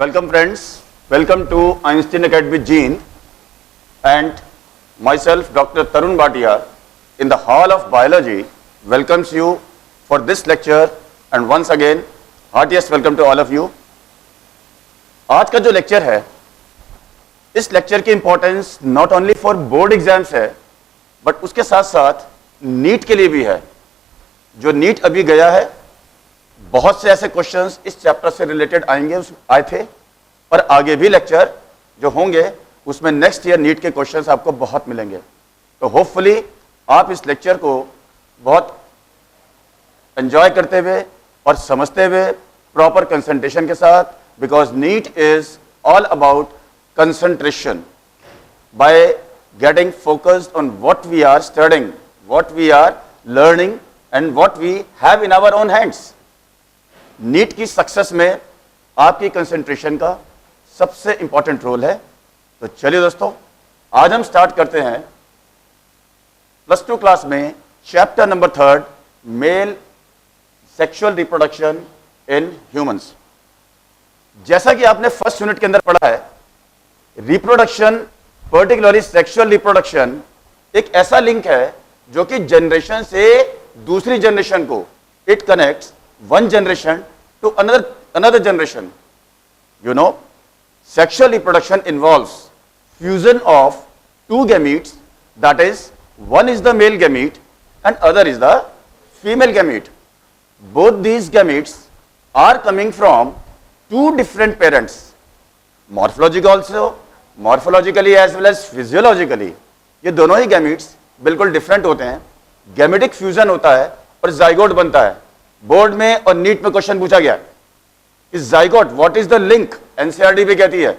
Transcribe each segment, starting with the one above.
Welcome friends, welcome to Einstein Academy Gene and myself Dr. Tarun Bhatia in the Hall of Biology welcomes you for this lecture and once again heartiest welcome to all of you. आज का जो lecture है इस lecture की importance not only for board exams है but उसके साथ साथ नीट के लिए भी है। जो नीट अभी गया है बहुत से ऐसे क्वेश्चंस इस चैप्टर से रिलेटेड आए थे और आगे भी लेक्चर जो होंगे उसमें नेक्स्ट ईयर नीट के क्वेश्चंस आपको बहुत मिलेंगे। तो होपफुली आप इस लेक्चर को बहुत एंजॉय करते हुए और समझते हुए प्रॉपर कंसंट्रेशन के साथ, because NEET is all about concentration by getting focused on what we are studying, what we are learning and what we have in our own hands. NEET की सक्सेस में आपकी कंसंट्रेशन का सबसे important role है। तो चलिए दोस्तों, आज हम स्टार्ट करते हैं +2 क्लास में chapter number 3 male sexual reproduction in humans. जैसा कि आपने फर्स्ट यूनिट के अंदर पढ़ा है, रिप्रोडक्शन पर्टिकुलरली सेक्सुअल रिप्रोडक्शन एक ऐसा लिंक है जो कि जनरेशन से दूसरी जनरेशन को it connects one generation to another generation. You know, sexual reproduction involves fusion of two gametes, that is, one is the male gamete and other is the female gamete. Both these gametes are coming from two different parents, morphologically as well as physiologically. ये दोनों ही gametes बिल्कुल different होते हैं। Gametic fusion होता है और zygote बनता है। बोर्ड में और नीट में क्वेश्चन पूछा गया इस zygote what is the link. NCERT भी कहती है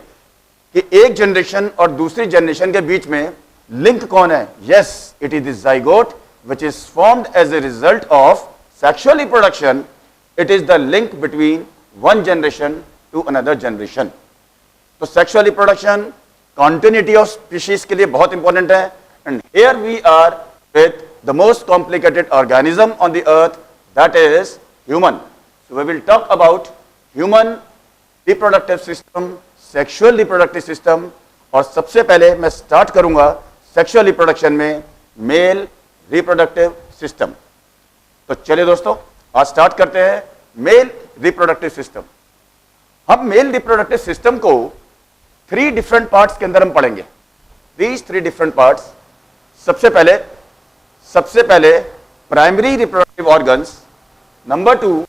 कि एक जनरेशन और दूसरी जनरेशन के बीच में लिंक कौन है? Yes, it is the zygote which is formed as a result of sexual reproduction. It is the link between one generation to another generation. तो sexual reproduction continuity of species के लिए बहुत important है। And here we are with the most complicated organism on the earth, that is human. So we will talk about human reproductive system, sexual reproductive system, और सबसे पहले मैं start करूंगा sexual reproduction में मेल रिप्रोडक्टिव सिस्टम। तो चलिए दोस्तों, आज स्टार्ट करते हैं मेल रिप्रोडक्टिव सिस्टम। हम मेल रिप्रोडक्टिव सिस्टम को 3 डिफरेंट पार्ट्स के अंदर हम पढ़ेंगे। These 3 डिफरेंट पार्ट्स, सबसे पहले primary reproductive organs, number 2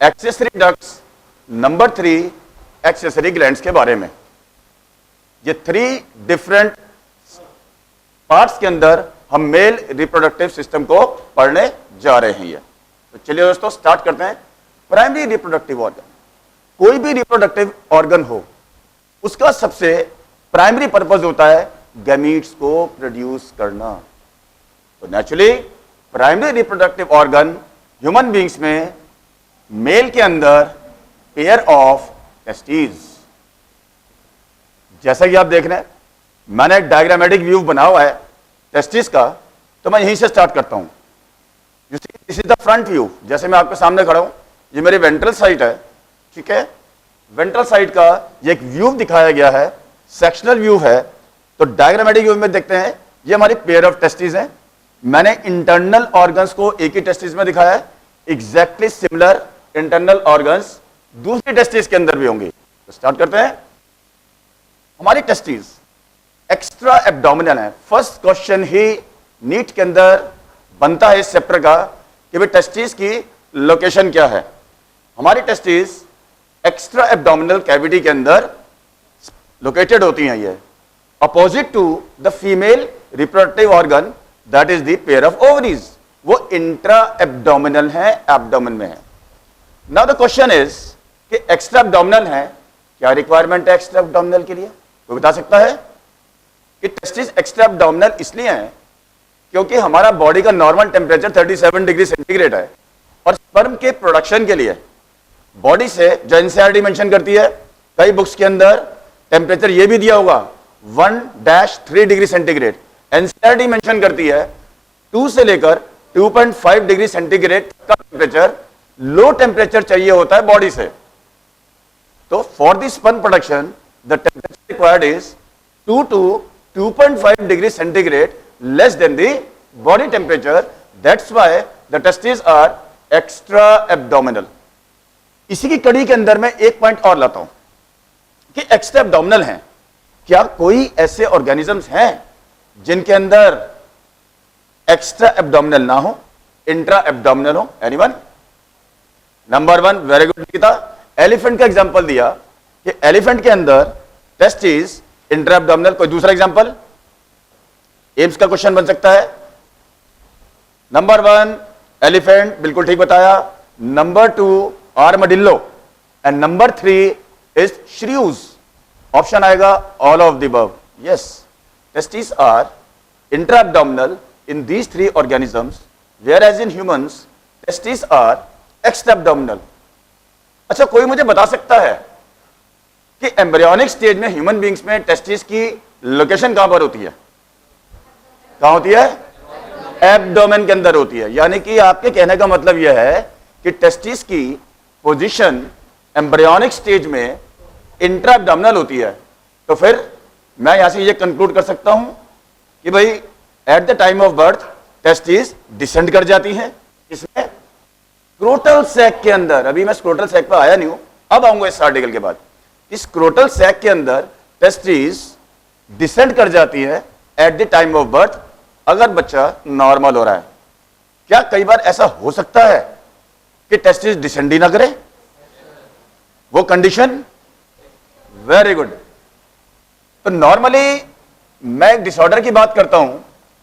accessory ducts, number 3 accessory glands के बारे में। ये 3 डिफरेंट पार्ट्स के अंदर हम मेल रिप्रोडक्टिव सिस्टम को पढ़ने जा रहे हैं। तो चलिए दोस्तों, स्टार्ट करते हैं। प्राइमरी रिप्रोडक्टिव ऑर्गन, कोई भी रिप्रोडक्टिव ऑर्गन हो उसका सबसे प्राइमरी पर्पस होता है गैमीट्स को प्रोड्यूस करना। तो naturally primary reproductive organ human beings में मेल के अंदर पेयर ऑफ टेस्टिस, जैसा कि आप देख रहे हैं, मैंने एक डायग्रामेटिक व्यू बना हुआ है टेस्टिस का, तो मैं यहीं से स्टार्ट करता हूं। You see this is the front view. जैसे मैं आपके सामने खड़ा हूं, ये मेरी वेंट्रल साइड है, ठीक है। वेंट्रल साइड का ये एक व्यू दिखाया गया है, सेक्शनल व्यू है। तो डायग्रामेटिक व्यू में देखते हैं, ये हमारी पेयर ऑफ टेस्टिस है। मैंने इंटरनल ऑर्गन्स को एक ही टेस्टिस में दिखाया है, एग्जैक्टली सिमिलर इंटरनल ऑर्गन्स दूसरी टेस्टिस के अंदर भी होंगे। तो स्टार्ट करते हैं। हमारी टेस्टिस एक्स्ट्रा एब्डोमिनल है। फर्स्ट क्वेश्चन ही नीट के अंदर बनता है इस चैप्टर का कि भाई टेस्टिस की लोकेशन क्या है। हमारी टेस्टिस एक्स्ट्रा एब्डोमिनल कैविटी के अंदर लोकेटेड होती हैं। ये opposite to the female reproductive organ that is the pair of ovaries, वो इंट्रा एब्डोमिनल है, एब्डोमेन में है। नाउ द क्वेश्चन इज कि एक्स्ट्रा एब्डोमिनल है, क्या रिक्वायरमेंट है एक्स्ट्रा एब्डोमिनल के लिए? कोई बता सकता है? कि टेस्टिस एक्स्ट्रा एब्डोमिनल इसलिए है क्योंकि हमारा बॉडी का नॉर्मल टेम्परेचर 37 डिग्री सेंटीग्रेड है और स्पर्म के प्रोडक्शन के लिए बॉडी से, जो एनसीईआरटी मेंशन करती है, कई बुक्स के अंदर टेम्परेचर ये भी दिया होगा 1-3 डिग्री सेंटीग्रेड। एनसीईआरटी मेंशन करती है 2 से लेकर 2.5 डिग्री सेंटीग्रेड का टेम्परेचर लो टेम्परेचर चाहिए होता है बॉडी से। So for the sperm production, the temperature required is 2 to 2.5 degrees centigrade less than the body temperature. That's why the testes are extra abdominal. इसी की कड़ी के अंदर मैं एक पॉइंट और लाता हूं कि एक्स्ट्रा एब्डोमिनल हैं. क्या कोई ऐसे ऑर्गेनिजम्स हैं जिनके अंदर एक्स्ट्रा एब्डोमिनल ना हो, इंट्रा एब्डोमिनल हो? Anyone? Number 1, very good Nikita. Elephant का एग्जांपल दिया कि एलिफेंट के अंदर टेस्टिस इंट्रा एब्डोमिनल. कोई दूसरा एग्जांपल एम्स का क्वेश्चन बन सकता है. नंबर 1 एलिफेंट, बिल्कुल ठीक बताया. Number 2 armadillo and number 3 is shrews. Option आएगा all of the above. Yes, testis are intra abdominal in these 3 organisms, whereas in humans testes are extra abdominal. अच्छा, कोई मुझे बता सकता है कि एम्ब्रियोनिक स्टेज में ह्यूमन बींग्स में टेस्टिस की लोकेशन कहां पर होती है? कहां होती है? एब्डोमेन के अंदर होती है. यानी कि आपके कहने का मतलब यह है कि टेस्टिस की पोजीशन एम्ब्रियोनिक स्टेज में इंट्रा एब्डोमिनल होती है. तो फिर मैं यहां से यह कंक्लूड कर सकता हूं कि भाई eight the time of birth testis descend कर जाती हैं. इसमें स्क्रोटल सैक के अंदर, अभी मैं स्क्रोटल सैक पर आया नहीं हूं, अब आऊंगा इस आर्टिकल के बाद. इस स्क्रोटल सैक के अंदर टेस्टिस डिसेंड कर जाती है eight the time of birth अगर बच्चा नॉर्मल हो रहा है. क्या कई बार ऐसा हो सकता है कि टेस्टिस डिसेंड ही ना करे? वो कंडीशन? Very good. तो नॉर्मली मैं एक डिसऑर्डर की बात करता हूं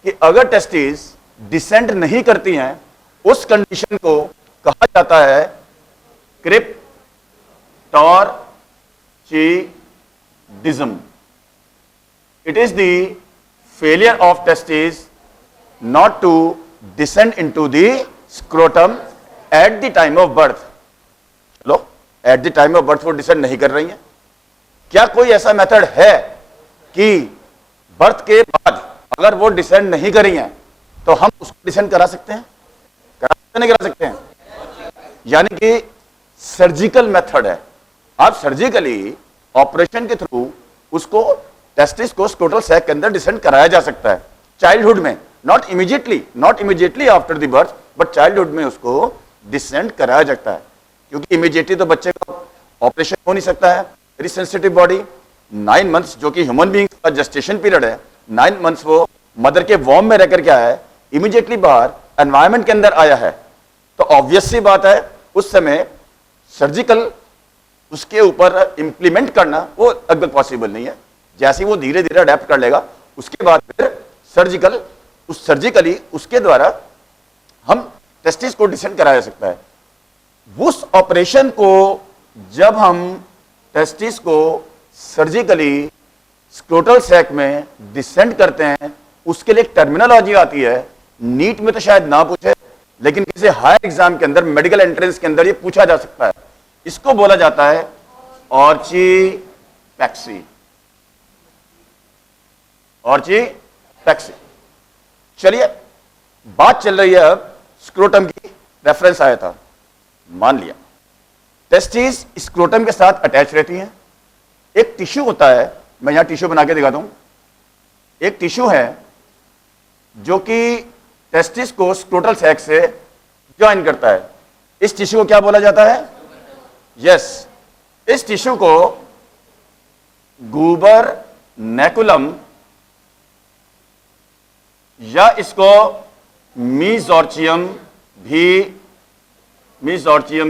कि अगर टेस्टिस डिसेंड नहीं करती हैं, उस कंडीशन को कहा जाता है cryptorchidism. It is the failure of testis not to descend into the scrotum at the time of birth. चलो, at the time of birth वो डिसेंड नहीं कर रही हैं. क्या कोई ऐसा मेथड है कि बर्थ के बाद अगर वो डिसेंड नहीं करी हैं तो हम उसको डिसेंड करा सकते हैं? नहीं करा सकते हैं? यानी कि सर्जिकल मेथड है. आप सर्जिकली ऑपरेशन के थ्रू उसको टेस्टिस को स्क्रोटल सैक के अंदर डिसेंड कराया जा सकता है. चाइल्डहुड में, not immediately after the birth, but childhood में उसको डिसेंड कराया जाता है. क्योंकि इमीडिएटली तो बच्चे का ऑपरेशन हो नहीं सकता है. Very sensitive body. 9 मंथ्स जो कि ह्यूमन बीइंग का जेस्टेशन पीरियड है, 9 मंथ्स वो मदर के वॉर्म में रहकर क्या है, इमीडिएटली बाहर एनवायरमेंट के अंदर आया है. तो ऑब्वियस सी बात है उस समय सर्जिकल उसके ऊपर इंप्लीमेंट करना वो अगर पॉसिबल नहीं है. जैसे वो धीरे धीरे अडेप्ट कर लेगा उसके बाद फिर सर्जिकली उसके द्वारा हम टेस्टिस को डिसेंड कराया जा सकता है. उस ऑपरेशन को जब हम टेस्टिस को सर्जिकली स्क्रोटल सैक में डिसेंड करते हैं, उसके लिए एक टर्मिनोलॉजी आती है. नीट में तो शायद ना पूछे, लेकिन किसी हायर एग्जाम के अंदर, मेडिकल एंट्रेंस के अंदर ये पूछा जा सकता है. इसको बोला जाता है ऑर्चिपैक्सी. ऑर्चिपैक्सी. चलिए, बात चल रही है अब स्क्रोटम की. रेफरेंस आया था, मान लिया टेस्टिस स्क्रोटम के साथ अटैच रहती हैं. एक टिश्यू होता है, मैं यहां टिश्यू बना के दिखाता हूं. एक टिश्यू है जो कि टेस्टिस को स्क्रोटल सैक से ज्वाइन करता है. इस टिश्यू को क्या बोला जाता है? यस, इस टिश्यू को गूबर नेकुलम या इसको मीजोर्चियम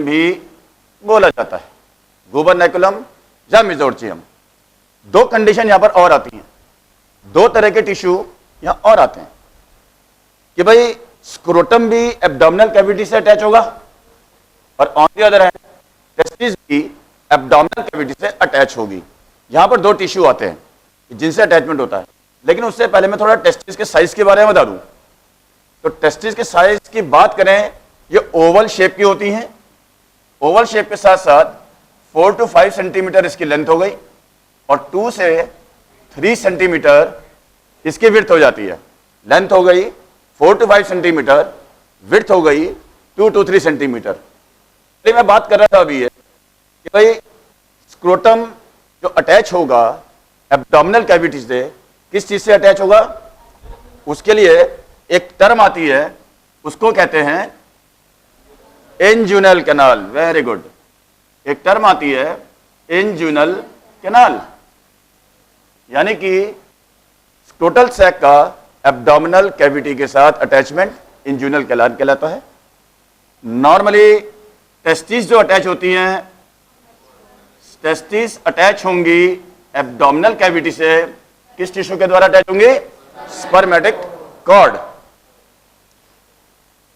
भी बोला जाता है. गूबर नेकुलम या मीजोर्चियम. 2 कंडीशन यहां पर और आती हैं. 2 तरह के टिश्यू यहां और आते हैं कि भाई स्क्रोटम भी एब्डोमिनल कैविटी से अटैच होगा और on the other hand testis भी एब्डोमिनल कैविटी से अटैच होगी. यहां पर 2 टिश्यू आते हैं जिनसे अटैचमेंट होता है. लेकिन उससे पहले मैं थोड़ा टेस्टिस के साइज के बारे में बता दूं. तो टेस्टिस के साइज की बात करें, ये ओवल शेप की होती हैं. ओवल शेप के साथ साथ 4 to 5 सेंटीमीटर इसकी लेंथ हो गई और 2 से 3 सेंटीमीटर इसकी विड्थ हो जाती है. लेंथ हो गई 4 to 5 सेंटीमीटर, विड्थ हो गई 2 to 3 सेंटीमीटर. मैं बात कर रहा था अभी ये कि भाई स्क्रोटम जो अटैच होगा एब्डोमिनल कैविटी से, किस चीज से अटैच होगा? उसके लिए एक टर्म आती है, उसको कहते हैं इंज्यूनल कैनाल। Very good. एक टर्म आती है इंज्यूनल कैनाल, यानी कि स्क्रोटल सैक का एब्डोमिनल कैविटी के साथ अटैचमेंट इंज्यूनल कैनाल कहलाता है। नॉर्मली टेस्टिस जो अटैच होती हैं, टेस्टिस अटैच होंगी एब्डोमिनल कैविटी से, किस टिश्यू के द्वारा अटैच होंगी? Spermatic cord.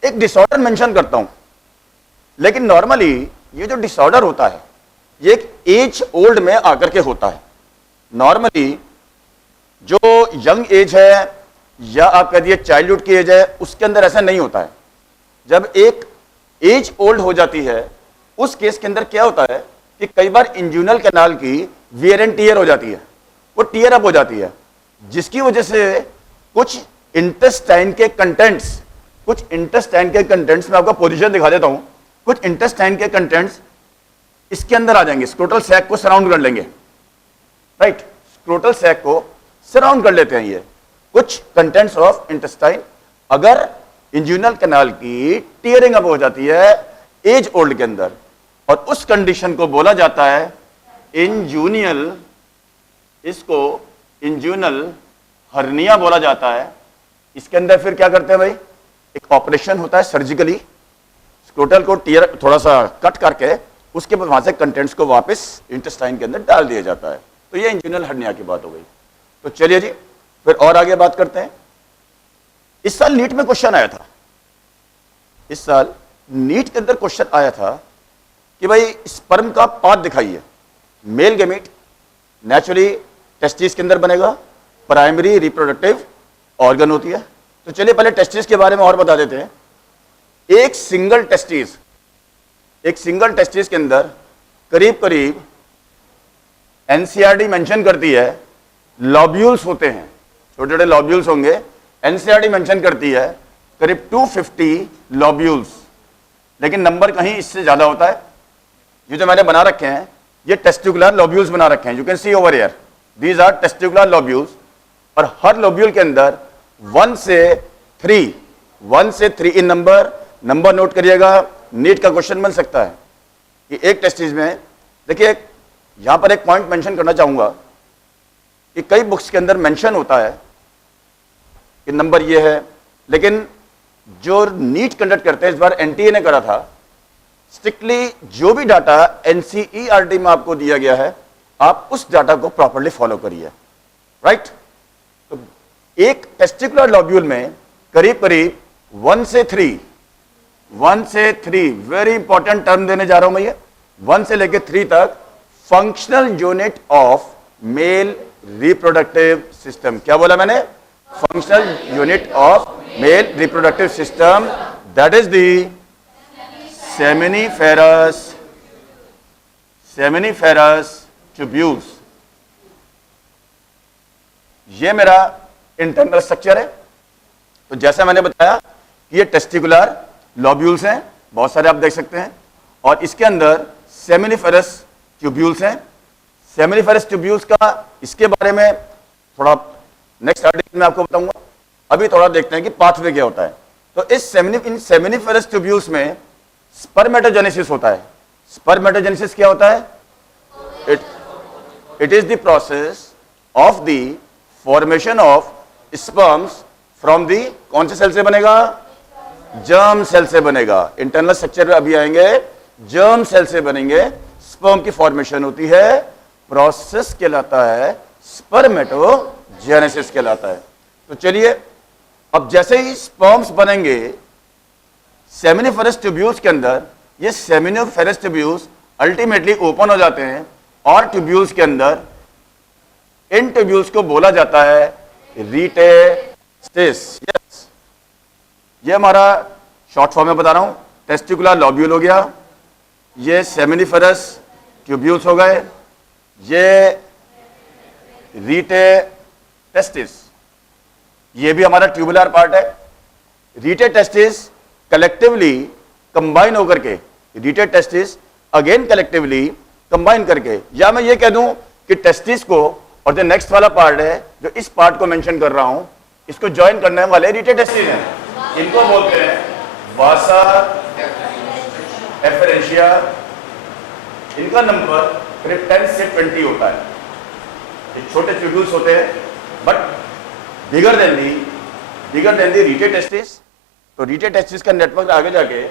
एक डिसऑर्डर मेंशन करता हूं, लेकिन नॉर्मली ये जो डिसऑर्डर होता है ये एक एज ओल्ड में आकर के होता है। नॉर्मली जो यंग एज है या आप कह दिए चाइल्डहुड की एज है, उसके अंदर ऐसा नहीं होता है। जब एक एज ओल्ड हो जाती है उस केस के अंदर क्या होता है कि कई बार इंज्यूनल कैनाल की वियर एंड टियर हो जाती है, वो टियर अप हो जाती है, जिसकी वजह से कुछ इंटेस्टाइन के कंटेंट्स मैं आपको पोजीशन दिखा देता हूं, कुछ इंटेस्टाइन के कंटेंट्स इसके अंदर आ जाएंगे, स्क्रोटल सैक को सराउंड कर लेंगे। राइट, स्क्रोटल सैक को सराउंड कर लेते हैं ये कुछ कंटेंट्स ऑफ इंटेस्टाइन। अगर इंज्यूनल कैनाल की टियरिंग अप हो जाती है एज ओल्ड के अंदर, और उस कंडीशन को बोला जाता है इंज्यूनियल, इसको इंज्यूनल हर्निया बोला जाता है। इसके अंदर फिर क्या करते हैं भाई, एक ऑपरेशन होता है सर्जिकली, स्क्रोटल को टियर थोड़ा सा कट करके उसके बाद वहां से कंटेंट्स को वापस इंटेस्टाइन के अंदर डाल दिया जाता है। तो ये इंज्यूनल हर्निया की बात हो गई। तो चलिए जी फिर और आगे बात करते हैं। इस साल नीट में क्वेश्चन आया था, इस साल नीट के अंदर क्वेश्चन आया था कि भाई स्पर्म का पाथ दिखाइए। मेल गैमीट नेचुरली टेस्टिस के अंदर बनेगा, प्राइमरी रिप्रोडक्टिव ऑर्गन होती है। तो चलिए पहले टेस्टिस के बारे में और बता देते हैं। एक सिंगल टेस्टिस के अंदर करीब करीब एनसीईआरटी मेंशन करती है लॉब्यूल्स होते हैं, छोटे छोटे लॉब्यूल्स होंगे। एनसीईआरटी मेंशन करती है करीब 250 लॉब्यूल्स, लेकिन नंबर कहीं इससे ज्यादा होता है। ये जो मैंने बना रखे हैं ये टेस्टिकुलर लॉब्यूल्स बना रखे हैं, you can see over here, these are testicular lobules. और हर लॉब्यूल के अंदर 1 से 3 इन नंबर नोट करिएगा। नीट का क्वेश्चन बन सकता है कि एक टेस्टिस में, देखिए यहां पर एक पॉइंट मेंशन करना चाहूंगा कि कई बुक्स के अंदर मेंशन होता है कि नंबर ये है, लेकिन जो नीट कंडक्ट करते हैं, इस बार एनटीए ने करा था, स्ट्रिक्टली जो भी डाटा एनसीईआरटी में आपको दिया गया है आप उस डाटा को प्रॉपर्ली फॉलो करिए। राइट, तो एक टेस्टिकुलर लॉब्यूल में करीब करीब 1 से 3 वेरी इंपॉर्टेंट टर्म देने जा रहा हूं मैं, ये 1 से लेकर 3 तक functional unit of male reproductive system. क्या बोला मैंने? Functional unit of male reproductive system, that is the seminiferous tubules. ये मेरा इंटरनल स्ट्रक्चर है। तो जैसा मैंने बताया कि ये टेस्टिकुलर लॉब्यूल्स हैं, बहुत सारे आप देख सकते हैं, और इसके अंदर सेमिनिफेरस ट्यूब्यूल्स हैं। सेमिनिफेरस ट्यूब्यूल्स का इसके बारे में थोड़ा नेक्स्ट आर्टिकल में आपको बताऊंगा। अभी थोड़ा देखते हैं कि पाथवे क्या होता है। तो इन सेमिनिफेरस ट्यूब्यूल्स में स्पर्मेटोजेनेसिस होता है। स्पर्मेटोजेनेसिस क्या होता है? It is the process of the formation of sperms from the, कौन से सेल से बनेगा? जर्म सेल से बनेगा। इंटरनल स्ट्रक्चर में अभी आएंगे, जर्म सेल से बनेंगे, स्पर्म की फॉर्मेशन होती है, प्रोसेस कहलाता है स्पर्मेटोजेनेसिस कहलाता है। तो चलिए अब जैसे ही स्पर्म्स बनेंगे सेमिनिफेरस ट्यूब्यूल्स के अंदर, ये सेमिनिफेरस ट्यूब्यूल्स अल्टीमेटली ओपन हो जाते हैं और ट्यूब्यूल्स के अंदर, इन ट्यूब्यूल्स को बोला जाता है रीटेस्टिस। यस, ये हमारा शॉर्ट फॉर्म में बता रहा हूं, टेस्टिकुलर लॉब्यूल हो गया, ये सेमिनिफेरस ट्यूब्यूल्स हो गए, ये रीटेस्टिस, ये भी हमारा ट्यूबुलर पार्ट है। रीटेस्टिस कलेक्टिवली कंबाइन होकर के, रीटेस्टिस अगेन कलेक्टिवली कंबाइन करके, या मैं ये कह दूं कि टेस्टिस को और जो नेक्स्ट वाला पार्ट है, जो इस पार्ट को मेंशन कर रहा हूं, इसको ज्वाइन करने वाले रीटे टेस्टिस हैं। इनको बोलते हैं वासा एफरेंशिया। इनका नंबर करीब 10 से 20 होता है। ये छोटे ट्यूब्यूल्स होते हैं, but bigger than the rete testis. तो रीटे टेस्टिस का नेटवर्क आगे जाके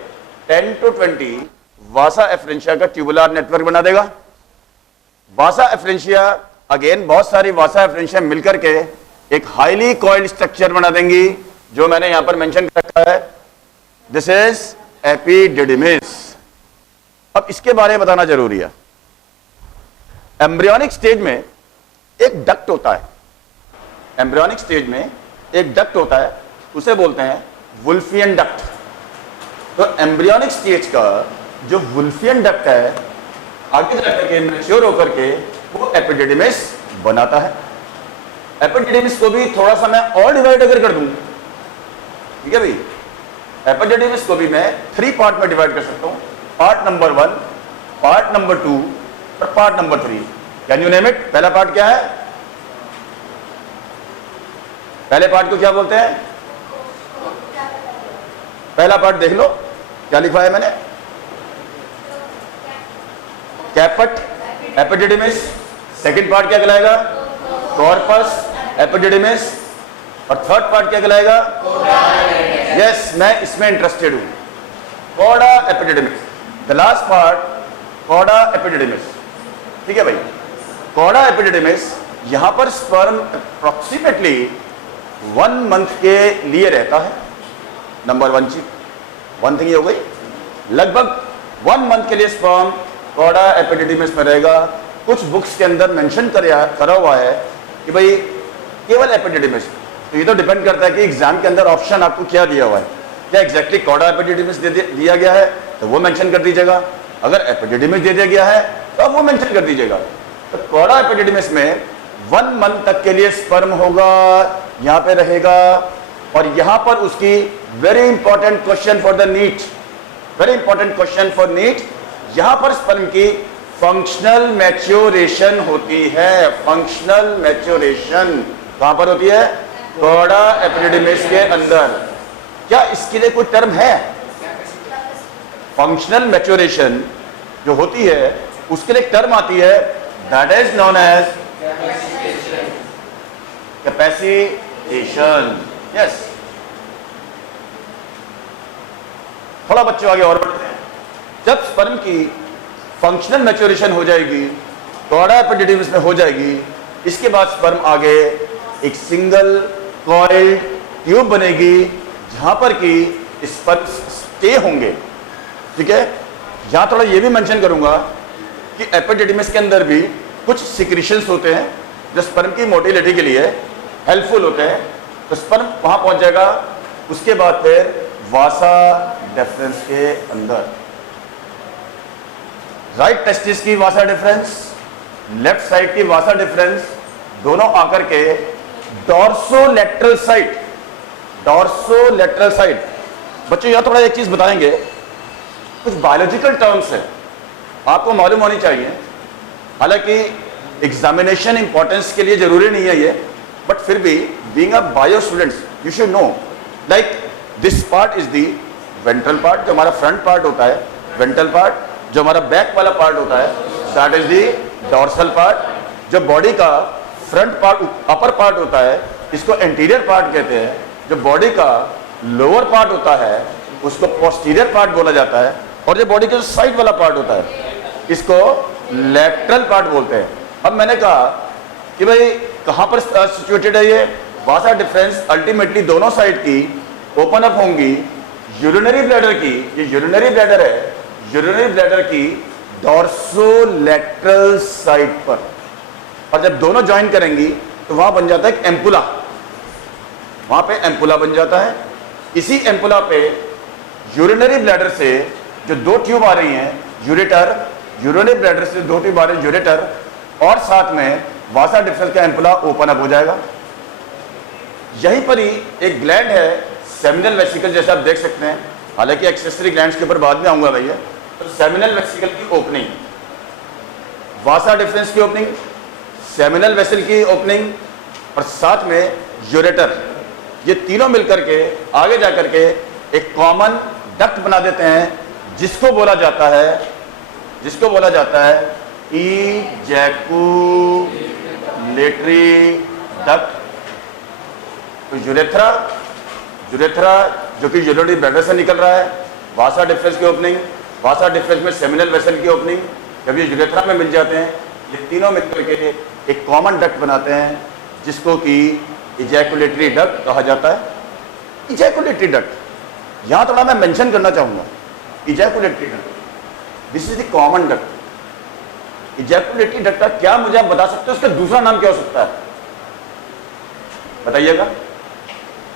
10 to 20 वासा एफरेंशिया का ट्यूबुलर नेटवर्क बना देगा। वासा एफरेंशिया अगेन बहुत सारी वासा एफरेंशिया मिलकर के एक हाईली कॉइल्ड स्ट्रक्चर बना देंगी, जो मैंने यहां पर मेंशन कर रखा है। This is epididymis. अब इसके बारे में बताना जरूरी है। एम्ब्रियोनिक स्टेज में एक डक्ट होता है, एम्ब्रियोनिक स्टेज में एक डक्ट होता है, उसे बोलते हैं वुल्फियन डक्ट। तो एम्ब्रियोनिक स्टेज का जो वुल्फियन डक्ट है, आगे जाकर के मैच्योर होकर के वो एपिडिडिमिस बनाता है। एपिडिडिमिस को भी थोड़ा सा मैं और डिवाइड अगर कर दूं, ठीक है भाई, एपिडिडिमिस को भी मैं 3 पार्ट में डिवाइड कर सकता हूं। पार्ट नंबर 1, पार्ट नंबर 2 और part number 3। Can you name it? पहला पार्ट क्या है? पहले पार्ट को क्या बोलते हैं? पहला पार्ट देख लो क्या लिखा है मैंने, कैपट एपिडिडिमिस। सेकंड पार्ट क्या कहलाएगा? Corpus epididymis. और थर्ड पार्ट क्या कहलाएगा? यस, मैं इसमें इंटरेस्टेड हूं, coda epididymis. The last part coda epididymis, ठीक है भाई। कॉडा एपिडिडिमिस, यहां पर स्पर्म अप्रोक्सीमेटली 1 मंथ के लिए रहता है। नंबर 1 थिंग ये हो गई, लगभग 1 मंथ के लिए स्पर्म कॉडा एपिडिडिमिस में रहेगा। कुछ बुक्स के अंदर मेंशन करा हुआ है कि भाई केवल एपिडिडिमिस। तो ये तो डिपेंड करता है कि एग्जाम के अंदर ऑप्शन आपको क्या दिया हुआ है, क्या एग्जैक्टली कॉडा एपिडिडिमिस दिया गया है तो वो मेंशन कर दीजिएगा, अगर एपिडिडिमिस दे दिया गया है तो आप वो मेंशन कर दीजिएगा। तो कॉडा एपिडिडिमिस में 1 मंथ तक के लिए स्पर्म होगा, यहां पे रहेगा। और यहां पर उसकी very important question for the NEET, very important question for NEET, यहां पर स्पर्म की फंक्शनल मैच्योरेशन होती है। फंक्शनल मैच्योरेशन कहां पर होती है? कॉडा एपिडिडिमिस के अंदर। क्या इसके लिए कोई टर्म है? फंक्शनल मैच्योरेशन जो होती है उसके लिए टर्म आती है, that is known as capacitation. Yes, थोड़ा बच्चों आगे और बढ़ते हैं। जब स्पर्म की फंक्शनल मैच्योरेशन हो जाएगी, कॉडा एपिडिडिमिस में हो जाएगी, इसके बाद स्पर्म आगे एक सिंगल कॉइल्ड ट्यूब बनेगी, जहां पर कि स्पर्म स्टे होंगे, ठीक है। यहां थोड़ा ये भी मेंशन करूंगा कि एपिडिडिमिस के अंदर भी कुछ सिक्रीशंस होते हैं जो स्पर्म की मोटिलिटी के लिए हेल्पफुल होते हैं। तो स्पर्म वहां पहुंच जाएगा, उसके बाद फिर वासा डिफरेंस के अंदर राइट टेस्टिस की वासा डिफरेंस, लेफ्ट साइड की वासा डिफरेंस, दोनों आकर के डॉर्सोलेटरल साइड, डॉर्सोलेटरल साइड। बच्चों यहां थोड़ा एक चीज बताएंगे, कुछ बायोलॉजिकल टर्म्स है आपको मालूम होनी चाहिए। हालांकि एग्जामिनेशन इंपॉर्टेंस के लिए जरूरी नहीं है ये, बट फिर भी being a bio students you should know, like this part is the ventral part, जो हमारा फ्रंट पार्ट होता है, वेंट्रल पार्ट, जो हमारा बैक वाला पार्ट होता है that is the dorsal part. जो बॉडी का फ्रंट पार्ट, अपर पार्ट होता है, इसको एंटीरियर पार्ट कहते हैं। जो बॉडी का लोअर पार्ट होता है उसको पोस्टीरियर पार्ट बोला जाता है। और जो बॉडी का साइड वाला पार्ट होता है इसको लैटरल पार्ट बोलते हैं। अब मैंने कहा कि भाई कहां पर सिचुएटेड है ये वासा डिफरेंस? अल्टीमेटली दोनों साइड की ओपन अप होंगी यूरिनरी ब्लैडर की, ये यूरिनरी ब्लैडर है, यूरिनरी ब्लैडर की डॉर्सोलेटरल साइड पर। और जब दोनों ज्वाइन करेंगी तो वहां बन जाता है एक एम्पुला, वहां पे एम्पुला बन जाता है। इसी एम्पुला पे यूरिनरी ब्लैडर से जो 2 ट्यूब आ रही हैं, यूरेटर, यूरिनरी ब्लैडर से 2 ट्यूब आ रही है यूरेटर, और साथ में वासा डिफरेंस का एम्पुला ओपन अप हो जाएगा। यहीं पर ही एक ग्लैंड है सेमिनल वेसिकल, जैसे आप देख सकते हैं, हालांकि एक्सेसरी ग्लैंड्स के ऊपर बाद में आऊंगा भैया। तो सेमिनल वेसिकल की ओपनिंग, वासा डिफरेंस की ओपनिंग, सेमिनल वेसल की ओपनिंग और साथ में यूरेटर, ये तीनों मिलकर के आगे जाकर के एक कॉमन डक्ट बना देते हैं जिसको बोला जाता है इजैकुलेटरी डक्ट। तो यूरेथ्रा जो कि यूरिनरी ब्लैडर से निकल रहा है, वासा डिफरेंस की ओपनिंग, वासा डिफरेंस में सेमिनल वेसल की ओपनिंग, जब ये यूरेथ्रा में मिल जाते हैं ये तीनों मिलकर के एक कॉमन डक्ट बनाते हैं जिसको कि इजैकुलेटरी डक्ट कहा जाता है। इजैकुलेटरी डक्ट यहां थोड़ा मैं मेंशन करना चाहूंगा, ejaculatory duct this is the common duct. Ejaculatory duct का क्या मुझे आप बता सकते हो, उसका दूसरा नाम क्या हो सकता है, बताइएगा।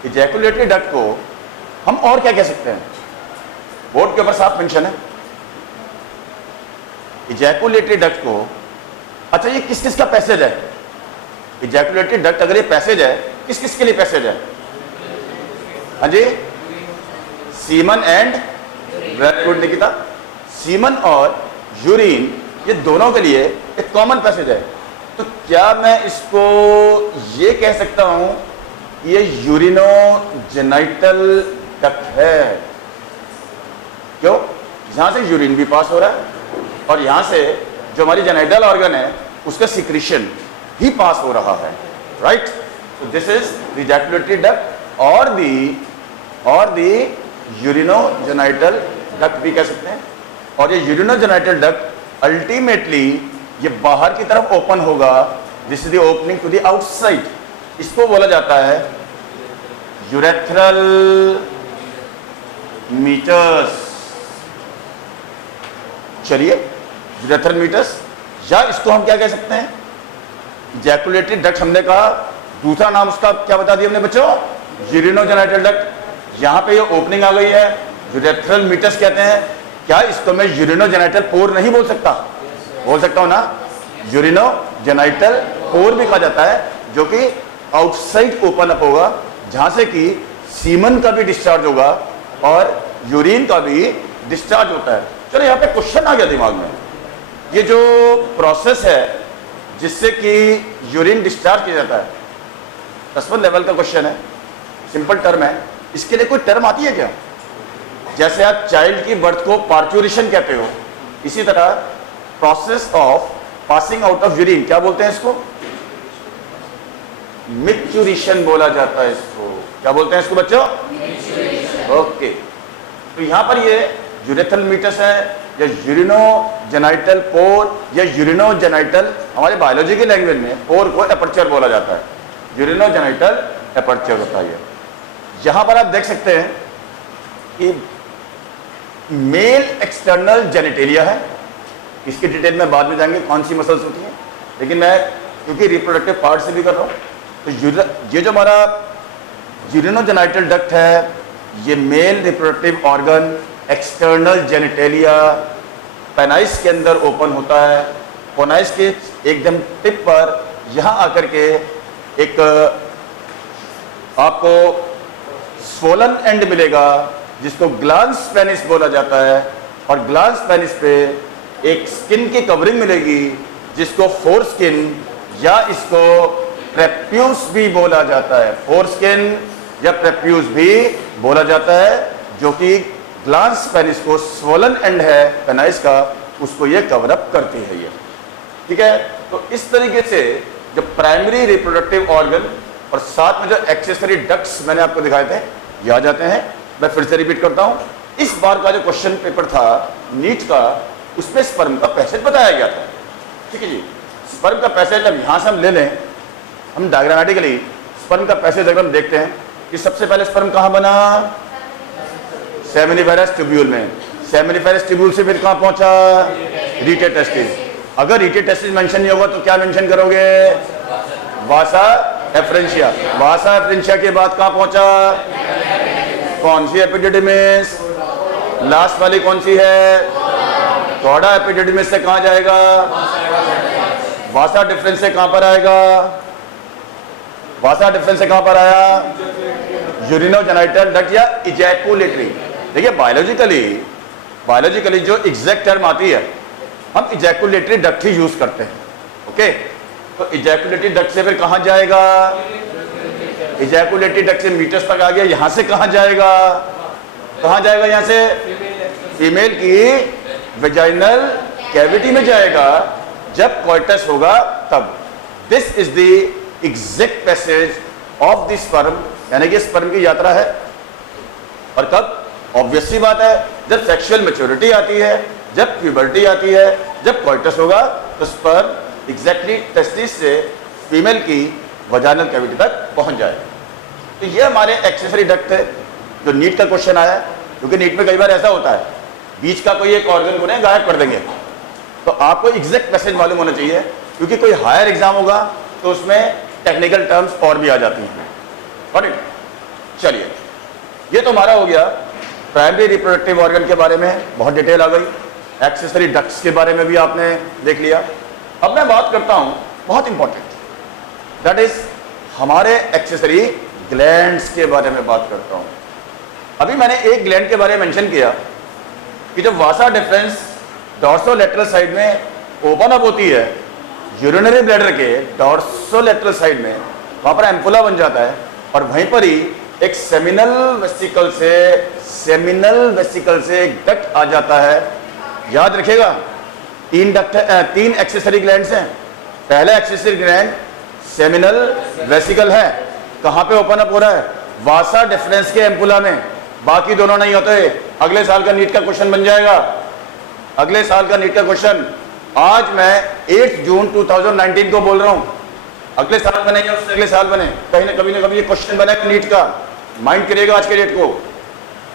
इजैकुलेटरी डक्ट को हम और क्या कह सकते हैं, बोर्ड के ऊपर साफ मेंशन है। इजैकुलेटरी डक्ट को, अच्छा ये किस किस का पैसेज है, इजैकुलेटरी डक्ट अगर ये पैसेज है किस किस के लिए पैसेज है, हाँ जी, semen and very good Nikita, semen और यूरिन ये दोनों के लिए एक कॉमन पैसेज है। तो क्या मैं इसको ये कह सकता हूं ये यूरिनोजेनाइटल डक्ट है, क्यों, यहां से यूरिन भी पास हो रहा है और यहां से जो हमारी जेनाइटल ऑर्गन है उसका सिक्रीशन ही पास हो रहा है, राइट। तो this is the ejaculatory duct और दी यूरिनोजेनाइटल डक्ट भी कह सकते हैं। और ये यूरिनोजेनाइटल डक्ट अल्टीमेटली ये बाहर की तरफ ओपन होगा, this is the opening to the outside, इसको बोला जाता है यूरेथ्रल मीटर्स। चलिए यूरेथ्रल मीटर्स, या इसको हम क्या कह सकते हैं, इजैकुलेटरी डक्ट हमने कहा, दूसरा नाम उसका क्या बता दिया हमने बच्चों, यूरिनोजेनाइटल डक्ट। यहां पे ये ओपनिंग आ गई है, यूरेथ्रल मीटर्स कहते हैं। क्या इसको मैं यूरिनोजेनाइटल पोर नहीं बोल सकता, बोल सकता हूं ना, यूरिनोजेनाइटल पोर भी कहा जाता है, जो कि आउटसाइड ओपन अप होगा, जहां से कि सीमन का भी डिस्चार्ज होगा और यूरिन का भी डिस्चार्ज होता है। चलो यहां पे क्वेश्चन आ गया दिमाग में, ये जो प्रोसेस है जिससे कि यूरिन डिस्चार्ज किया जाता है, 10th लेवल का क्वेश्चन है, सिंपल टर्म है, इसके लिए कोई टर्म आती है क्या, जैसे आप चाइल्ड की बर्थ को पार्चुरेशन कहते हो, इसी तरह process of passing out of urine क्या बोलते हैं इसको, मिक्चुरेशन बोला जाता है इसको। क्या बोलते हैं इसको बच्चों, ओके। तो यहां पर ये यूरेथ्रल मीटर्स है या यूरिनोजेनाइटल पोर या यूरिनोजेनाइटल, हमारे बायोलॉजी की लैंग्वेज में पोर को एपर्चर बोला जाता है, यूरिनोजेनाइटल एपर्चर होता है। यहां पर आप देख सकते हैं कि मेल एक्सटर्नल जेनिटेलिया है, इसकी डिटेल में बाद में जाएंगे कौन सी मसल्स होती हैं, लेकिन मैं क्योंकि रिप्रोडक्टिव पार्ट से भी कर रहा हूं, तो ये जो हमारा यूरिनोजेनाइटल डक्ट है, ये male reproductive organ external genitalia penis के अंदर ओपन होता है। पेनाइस के एकदम टिप पर यहां आकर के एक आपको स्वोलन एंड मिलेगा जिसको ग्लांस पेनिस बोला जाता है, और ग्लांस पेनिस पे एक स्किन की कवरिंग मिलेगी जिसको फोर स्किन या इसको प्रेप्यूस भी बोला जाता है, फोर स्किन या प्रेप्यूस भी बोला जाता है, जो कि ग्लांस पेनिस को स्वोलन एंड है पेनाइस का, उसको ये कवर अप करती है ये, ठीक है। तो इस तरीके से जो प्राइमरी रिप्रोडक्टिव ऑर्गन और साथ में जो एक्सेसरी डक्ट्स मैंने आपको दिखाए थे ये आ जाते हैं। मैं फिर से रिपीट करता हूं, इस बार का जो क्वेश्चन पेपर था नीट का, उसमें स्पर्म का पैसेज बताया गया था, ठीक है जी। स्पर्म का पैसेज अब यहां से हम ले लें, हम डायग्रामेटिकली स्पर्म का पैसेज अगर हम देखते हैं कि सबसे पहले स्पर्म कहां बना, सेमिनिफेरस ट्यूब्यूल में, सेमिनिफेरस ट्यूब्यूल से फिर कहां पहुंचा, रीटे टेस्टिस। अगर रीटे टेस्टिस मेंशन नहीं होगा तो क्या मेंशन करोगे, वासा एफरेंशिया, वासा एफरेंशिया के बाद कहां पहुंचा, कौन सी एपिडिडिमिस, लास्ट वाली कौन सी है, कॉर्डा एपिडिडिमिस से कहां जाएगा, वासा डिफरेंस से कहां पर आएगा, वासा डिफरेंस से कहां पर आया, यूरिनोजेनाइटल डक्ट या इजैकुलेटरी। देखिए बायोलॉजिकली जो एग्जैक्ट टर्म आती है हम इजैकुलेटरी डक्ट ही यूज करते हैं। ओके, तो इजैकुलेटरी डक्ट से फिर कहां जाएगा? इजैकुलेटरी डक्ट से मीटर्स तक आ गया, यहां से कहां जाएगा? कहां जाएगा? यहां से फीमेल की वेजाइनल कैविटी में जाएगा जब कोइटस होगा तब। This is the exact passage of the sperm, यानी कि स्पर्म की यात्रा है। और कब? ऑब्वियस सी बात है, जब सेक्सुअल मैच्योरिटी आती है, जब प्यूबर्टी आती है, जब कोइटस होगा तो स्पर्म एग्जैक्टली टेस्टिस से फीमेल की वजाइनल कैविटी तक पहुंच जाएगा। तो ये हमारे एक्सेसरी डक्ट है जो नीट का क्वेश्चन आया है, क्योंकि नीट में कई बार ऐसा होता है बीच का कोई एक ऑर्गन को नहीं गायब कर देंगे, तो आपको एग्जैक्ट पैसेज मालूम होना चाहिए, क्योंकि कोई हायर एग्जाम होगा तो उसमें टेक्निकल टर्म्स और भी आ जाती हैं। और चलिए, ये तो हमारा हो गया प्राइमरी रिप्रोडक्टिव ऑर्गन के बारे में, बहुत डिटेल आ गई। एक्सेसरी डक्ट्स के बारे में भी आपने देख लिया। अब मैं बात करता हूं बहुत इंपॉर्टेंट, दैट इज हमारे एक्सेसरी ग्लैंड्स के बारे में बात करता हूं। अभी मैंने एक ग्लैंड के बारे में मेंशन किया कि जब वासा डिफरेंस डॉर्सोलैटरल साइड में ओपन अप होती है, यूरिनरी ब्लैडर के डॉर्सोलैटरल साइड में, वहां पर एम्पुला बन जाता है और वहीं पर ही एक सेमिनल वेसिकल से एक डक्ट आ जाता है। याद रखिएगा, तीन एक्सेसरी ग्लैंड्स हैं। पहला एक्सेसरी ग्लैंड सेमिनल वेसिकल है, कहां पे ओपन अप हो रहा है? वासा डिफरेंस के एम्पुला में। बाकी दोनों नहीं होते। अगले साल का नीट का क्वेश्चन बन जाएगा, अगले साल का नीट का क्वेश्चन। आज मैं 8 जून 2019 को बोल रहा हूं, अगले साल बने या उससे अगले साल बने, कहीं ना कभी ये क्वेश्चन बनेगा नीट का। माइंड करिएगा आज के डेट को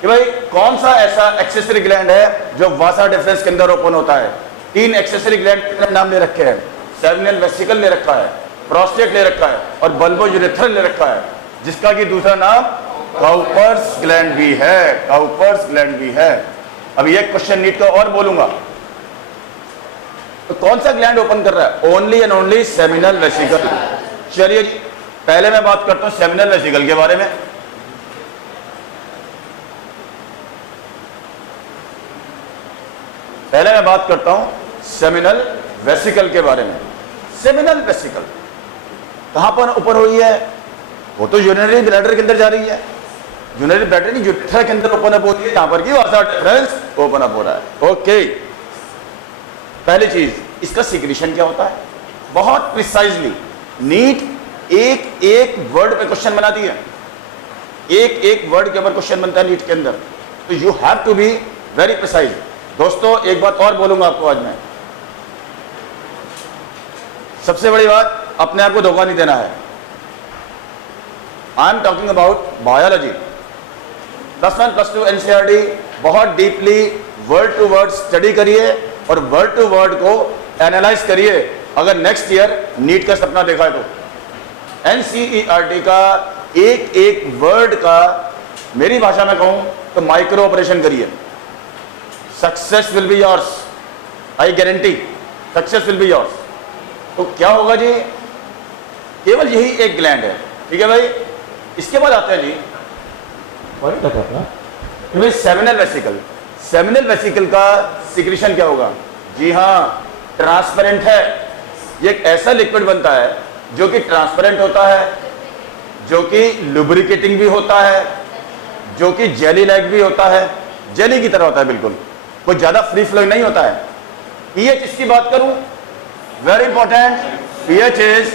कि भाई कौन सा ऐसा एक्सेसरी ग्लैंड है जो वासा डिफरेंस के अंदर ओपन होता है। 3 एक्सेसरी ग्लैंड के नाम ले रखे हैं, सेमिनल वेसिकल ले रखा है, प्रोस्टेट ले रखा है और बल्बो यूरेथ्रल ले रखा है, जिसका कि दूसरा नाम काउपर्स ग्लैंड भी है। काउपर्स ग्लैंड भी है। अब ये क्वेश्चन नीट का और बोलूंगा, तो कौन सा ग्लैंड ओपन कर रहा है? Only and only seminal vesicle. चलिए जी, पहले मैं बात करता हूं सेमिनल वेसिकल के बारे में। पहले मैं बात करता हूं सेमिनल वेसिकल के बारे में। सेमिनल वेसिकल कहां पर ऊपर हुई है? वो तो यूरिनरी ब्लैडर के अंदर जा रही है। यूरिनरी ब्लैडर की यूरेथ्रा के अंदर ओपन अप होती है, यहां पर की वासा डिफरेंस ओपन अप हो रहा है। ओके, पहली चीज, इसका सिक्रीशन क्या होता है? बहुत प्रिसाइजली नीट एक एक वर्ड पे क्वेश्चन बनाती है, एक एक वर्ड के ऊपर क्वेश्चन बनता है नीट के अंदर, तो you have to be very precise. दोस्तों एक बात और बोलूंगा आपको आज मैं, सबसे बड़ी बात, अपने आप को धोखा नहीं देना है। I am talking about biology. +1 +2 NCERT बहुत deeply word to word study करिए और वर्ड टू वर्ड को एनालाइज करिए, अगर नेक्स्ट ईयर नीट का सपना देखा है तो। एनसीईआरटी का एक एक वर्ड का, मेरी भाषा में कहूं तो माइक्रो ऑपरेशन करिए। Success will be yours, I guarantee, success will be yours. तो क्या होगा जी? केवल यही एक ग्लैंड है, ठीक है भाई। इसके बाद आता है जी सेमिनल वेसिकल। सेमिनल वेसिकल का सिक्रीशन क्या होगा? जी हाँ, ट्रांसपेरेंट है। ये एक ऐसा लिक्विड बनता है जो कि ट्रांसपेरेंट होता है, जो कि लुब्रिकेटिंग भी होता है, जो कि जेली लाइक भी होता है, जेली की तरह होता है बिल्कुल, कोई ज्यादा फ्री फ्लोइंग नहीं होता है। पीएच इसकी बात करूं, वेरी इंपॉर्टेंट, पीएच इज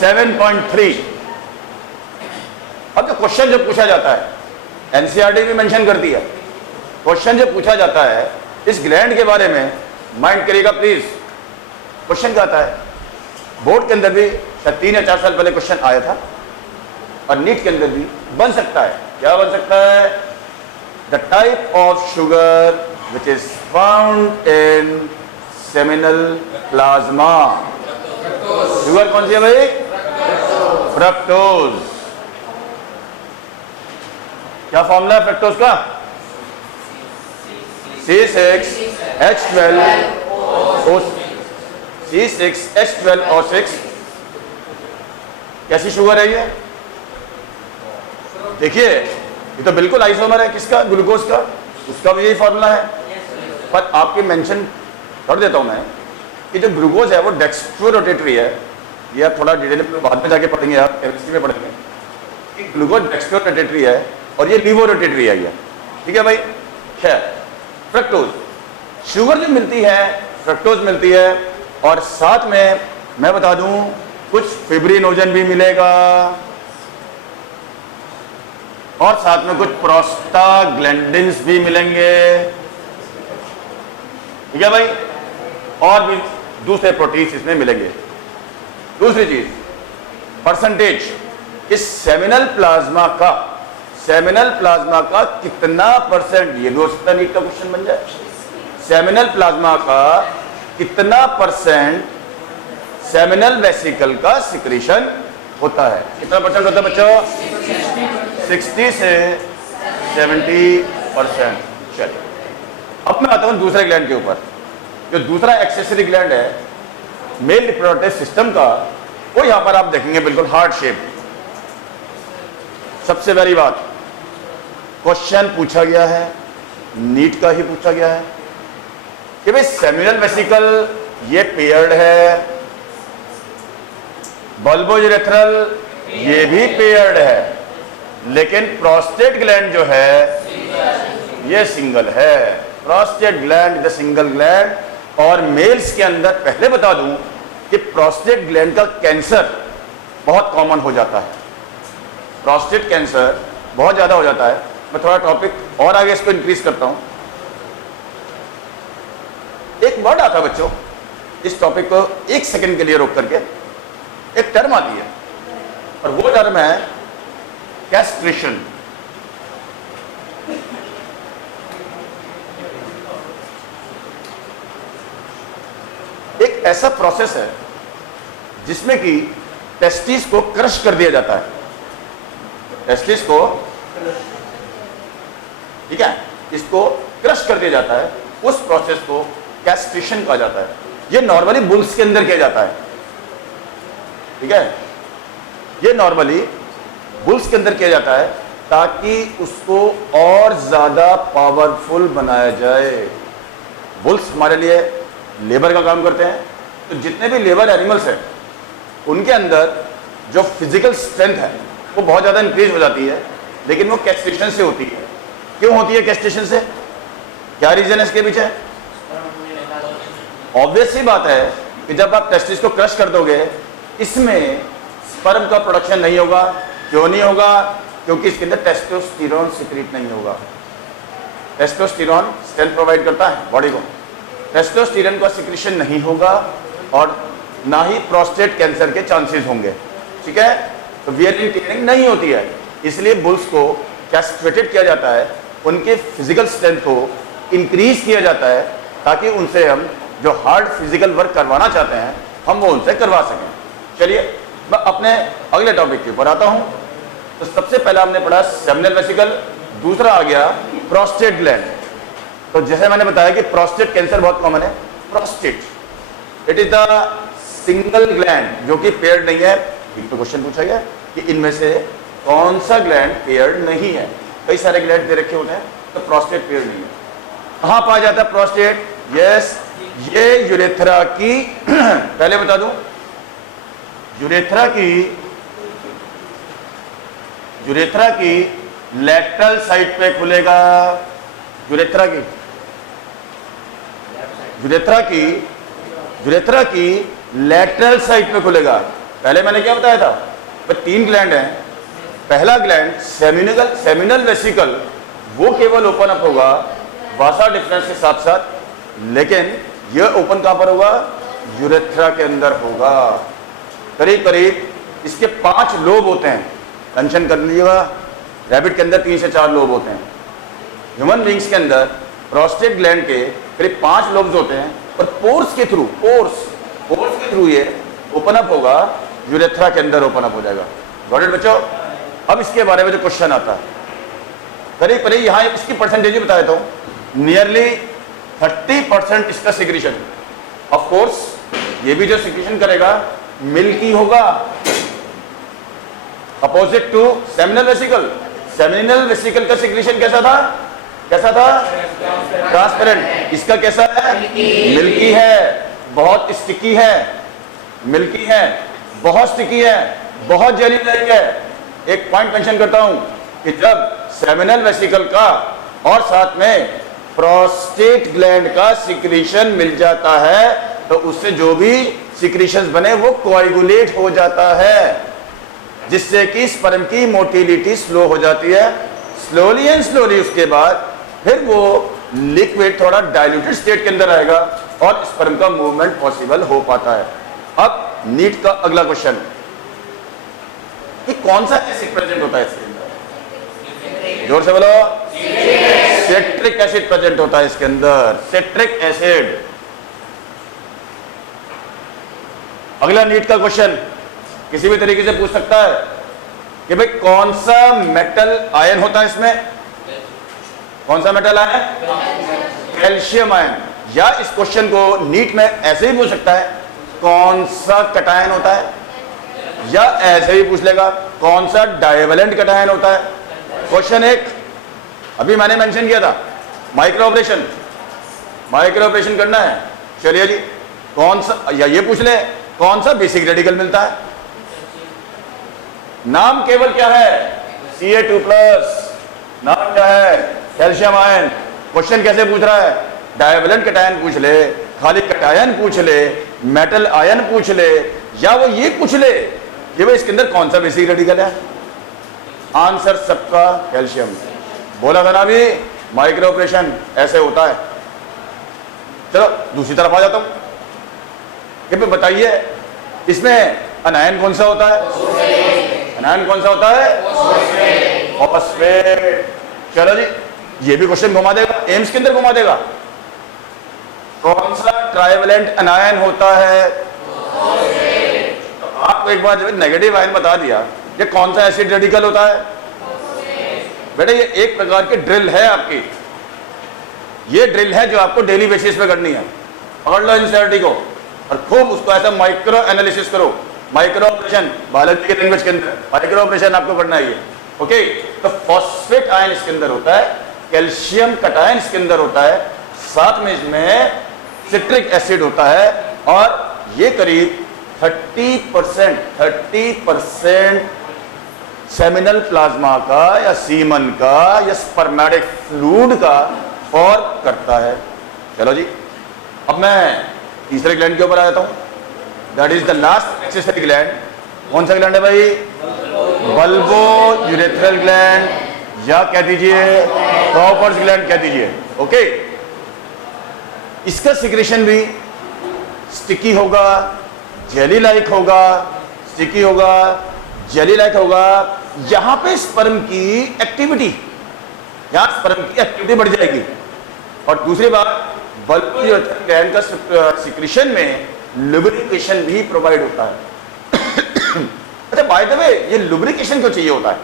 7.3। अब जो क्वेश्चन जब पूछा जाता है, एनसीईआरटी भी मेंशन करती है, क्वेश्चन जब पूछा जाता है इस ग्लैंड के बारे में, माइंड करिएगा प्लीज। क्वेश्चन क्या आता है? बोर्ड के अंदर भी शायद 3 या 4 साल पहले क्वेश्चन आया था, और नीट के अंदर भी बन सकता है। क्या बन सकता है? The type of sugar which is found in seminal plasma. Sugar कौन सी है भाई? फ्रक्टोज। क्या फॉर्मूला है फ्रक्टोज का? C6H12O6। कैसी शुगर है ये? देखिए, ये तो बिल्कुल आइसोमर है किसका? ग्लूकोज का। उसका भी यही फॉर्मूला है, पर आपके मेंशन छोड़ देता हूं मैं कि जो ग्लूकोज है वो डेक्स्ट्रो रोटेटरी है। ये आप थोड़ा डिटेल में बाद में जाके पढ़ेंगे, आप केमिस्ट्री में पढ़ेंगे कि ग्लूकोज डेक्स्ट्रो रोटेटरी है और ये लीवो रोटेटरी है ये, ठीक है भाई। खैर, फ्रक्टोज, शुगर जो मिलती है फ्रक्टोज मिलती है, और साथ में मैं बता दूं कुछ फिब्रिनोजन भी मिलेगा, और साथ में कुछ प्रोस्टाग्लैंडिन्स भी मिलेंगे, ठीक है भाई, और भी दूसरे प्रोटीन्स इसमें मिलेंगे। दूसरी चीज, परसेंटेज, इस सेमिनल प्लाज्मा का कितना परसेंट, ये भी हो सकता है नीट का क्वेश्चन बन जाए, सेमिनल प्लाज्मा का कितना परसेंट सेमिनल वेसिकल का सिक्रीशन होता है, कितना परसेंट होता है बच्चों? 60 से 70%। चलिए, अब मैं आता हूं दूसरे ग्लैंड के ऊपर। जो दूसरा एक्सेसरी ग्लैंड है मेल रिप्रोडक्टिव सिस्टम का, वो यहां पर आप देखेंगे बिल्कुल हार्ट शेप। सबसे पहली बात, क्वेश्चन पूछा गया है, नीट का ही पूछा गया है कि भाई सेमिनल वेसिकल ये पेयर्ड है, बल्बोयूरेथ्रल ये भी पेयर्ड है, लेकिन प्रोस्टेट ग्लैंड जो है ये सिंगल है। Prostate gland is single gland. और मेल्स के अंदर पहले बता दूं कि प्रोस्टेट ग्लैंड का कैंसर बहुत कॉमन हो जाता है, प्रोस्टेट कैंसर बहुत ज्यादा हो जाता है। मैं थोड़ा टॉपिक और आगे इसको इंक्रीज करता हूं। एक वर्ड आता है बच्चों, इस टॉपिक को एक सेकंड के लिए रोक करके, एक टर्म आती है और वो टर्म है कैस्ट्रेशन। एक ऐसा प्रोसेस है जिसमें कि टेस्टिस को क्रश कर दिया जाता है, टेस्टिस को, ठीक है, इसको क्रश कर दिया जाता है। उस प्रोसेस को कैस्ट्रेशन कहा जाता है। ये नॉर्मली बुल्स के अंदर किया जाता है, ठीक है, ये नॉर्मली बुल्स के अंदर किया जाता है ताकि उसको और ज्यादा पावरफुल बनाया जाए। बुल्स हमारे लिए लेबर का काम करते हैं, तो जितने भी लेबर एनिमल्स हैं उनके अंदर जो फिजिकल स्ट्रेंथ है वो बहुत ज्यादा इंक्रीज हो जाती है, लेकिन वो कैस्ट्रेशन से होती है। क्यों होती है कैस्ट्रेशन से? क्या रीजन है इसके पीछे? ऑब्वियस सी बात है कि जब आप टेस्टिस को क्रश कर दोगे, इसमें स्पर्म का प्रोडक्शन नहीं होगा। क्यों नहीं होगा? क्योंकि इसके अंदर टेस्टोस्टेरोन सिक्रीट नहीं होगा। टेस्टोस्टेरोन स्ट्रेंथ प्रोवाइड करता है बॉडी को, टेस्टोस्टेरोन का सिक्रीशन नहीं होगा और ना ही प्रोस्टेट कैंसर के चांसेस होंगे, ठीक है। तो वियरिंग टीयरिंग नहीं होती है, इसलिए बुल्स को कैस्ट्रेटेड किया जाता है, उनके फिजिकल स्ट्रेंथ को इंक्रीज किया जाता है ताकि उनसे हम जो हार्ड फिजिकल वर्क करवाना चाहते हैं हम वो उनसे करवा सकें। चलिए मैं अपने अगले टॉपिक के ऊपर आता हूं। तो सबसे पहला हमने पढ़ा सेमिनल वेसिकल, दूसरा आ गया प्रोस्टेट ग्लैंड। तो जैसे मैंने बताया कि प्रोस्टेट कैंसर बहुत कॉमन है। Prostate it is the single gland जो कि पेयर्ड नहीं है। एक तो क्वेश्चन पूछा गया कि इनमें से कौन सा ग्लैंड पेयर्ड नहीं है। कई सारे ग्लैंड दे रखे होते हैं, तो प्रोस्टेट पेयर्ड नहीं है। कहां पाया जाता है प्रोस्टेट? यस, ये यूरेथ्रा की पहले बता दूं, यूरेथ्रा की लैटरल साइड पे खुलेगा। यूरेथ्रा की लैटरल साइड पे खुलेगा। पहले मैंने क्या बताया था? वह 3 ग्लैंड हैं। पहला ग्लैंड सेमिनल वेसिकल, वो केवल ओपन अप होगा वासा डिफरेंस के साथ साथ, लेकिन यह ओपन कहां पर होगा? यूरेथ्रा के अंदर होगा। करीब करीब इसके 5 लोब होते हैं। टेंशन कर लीजिएगा, रैबिट के अंदर 3 से 4 लोब होते हैं। ह्यूमन बींग्स के अंदर प्रोस्टेट ग्लैंड के करीब 5 लोब्स होते हैं और पोर्स के थ्रू ये ओपन अप होगा, यूरेथ्रा के अंदर ओपन अप हो जाएगा। गॉट इट बच्चों? अब इसके बारे में जो क्वेश्चन आता है, करीब करीब यहां इसकी परसेंटेज ही बता देता हूं। नियरली 30% इसका सिक्रीशन, ऑफ कोर्स ये भी जो सिक्रीशन करेगा मिल्की होगा, opposite to seminal vesicle. Seminal vesicle का सिक्रीशन कैसा था? ट्रांसपेरेंट। इसका कैसा है? मिल्की है, बहुत स्टिकी है, मिल्की है, बहुत स्टिकी है, बहुत जेली लाइक है। एक पॉइंट मेंशन करता हूं कि जब सेमिनल वेसिकल का और साथ में प्रोस्टेट ग्लैंड का सिक्रीशन मिल जाता है तो उससे जो भी सिक्रीशंस बने वो कोएगुलेट हो जाता है, जिससे कि स्पर्म की मोटिलिटी स्लो हो जाती है। स्लोली एंड स्लोली उसके बाद फिर वो लिक्विड थोड़ा डाइल्यूटेड स्टेट के अंदर आएगा और स्पर्म का मूवमेंट पॉसिबल हो पाता है। अब नीट का अगला क्वेश्चन कि कौन सा एसिड प्रेजेंट होता है इसके अंदर? जोर से बोलो। सिट्रिक एसिड प्रेजेंट होता है इसके अंदर, सिट्रिक एसिड। अगला नीट का क्वेश्चन किसी भी तरीके से पूछ सकता है कि भाई कौन सा मेटल आयन होता है इसमें? कौन सा मेटल आयन? Calcium ion. या इस क्वेश्चन को नीट में ऐसे ही पूछ सकता है कौन सा कटायन होता है, या ऐसे ही पूछ लेगा कौन सा डाइवेलेंट कटायन होता है। क्वेश्चन एक अभी मैंने मेंशन किया था, माइक्रो ऑपरेशन, माइक्रो ऑपरेशन करना है। चलिए जी, कौन सा, या ये पूछ ले कौन सा बेसिक रेडिकल मिलता है? नाम केवल क्या है? Ca2+। नाम क्या है? Calcium ion. क्वेश्चन कैसे पूछ रहा है? डाइवेलेंट कटायन पूछ ले, खाली कटायन पूछ ले, मेटल आयन पूछ ले, या वो ये पूछ ले कि भाई इसके अंदर कौन सा बेसिक रेडिकल है। आंसर सबका कैल्शियम। बोला था ना अभी, माइक्रो ऑपरेशन ऐसे होता है। चलो दूसरी तरफ आ जाता हूं कि भाई बताइए इसमें अनायन कौन सा होता है? अनायन कौन सा होता है? फॉस्फेट। चलो जी, ये भी क्वेश्चन घुमा देगा, एम्स के अंदर घुमा देगा। कौन सा ट्राइवेलेंट अनायन होता है? तो आपको एक बार जब नेगेटिव आयन बता दिया, ये कौन सा एसिड रेडिकल होता है? बेटा ये एक प्रकार की ड्रिल है आपकी, ये ड्रिल है जो आपको डेली बेसिस पे करनी है। पकड़ लो एनसीईआरटी को और खूब उसको ऐसा माइक्रो एनालिसिस करो। माइक्रो ऑपरेशन बायोलॉजी के लैंग्वेज के अंदर माइक्रो ऑपरेशन आपको करना है ये। ओके, तो फॉस्फेट आयन इसके अंदर होता है, कैल्शियम कटायन इसके अंदर होता है, साथ में इसमें सिट्रिक एसिड होता है, और ये करीब 30% सेमिनल प्लाज्मा का या सीमन का या स्पर्मेटिक फ्लूइड का फॉर्म करता है। चलो जी, अब मैं तीसरे ग्लैंड के ऊपर आ जाता हूं, that is the last accessory gland. कौन सा ग्लैंड है भाई? बल्बो यूरेथ्रल ग्लैंड, या कह दीजिए कॉपर्स ग्लैंड कह दीजिए। ओके, इसका सिक्रेशन भी स्टिकी होगा, जेली लाइक होगा, स्टिकी होगा, जेली लाइक होगा। यहां पे स्पर्म की एक्टिविटी, यहां स्पर्म की एक्टिविटी बढ़ जाएगी। और दूसरी बात, बल्बो यूरेथ्रल ग्लैंड का सिक्रेशन में लुब्रिकेशन भी प्रोवाइड होता है। अच्छा, बाय द वे ये लुब्रिकेशन क्यों चाहिए होता है?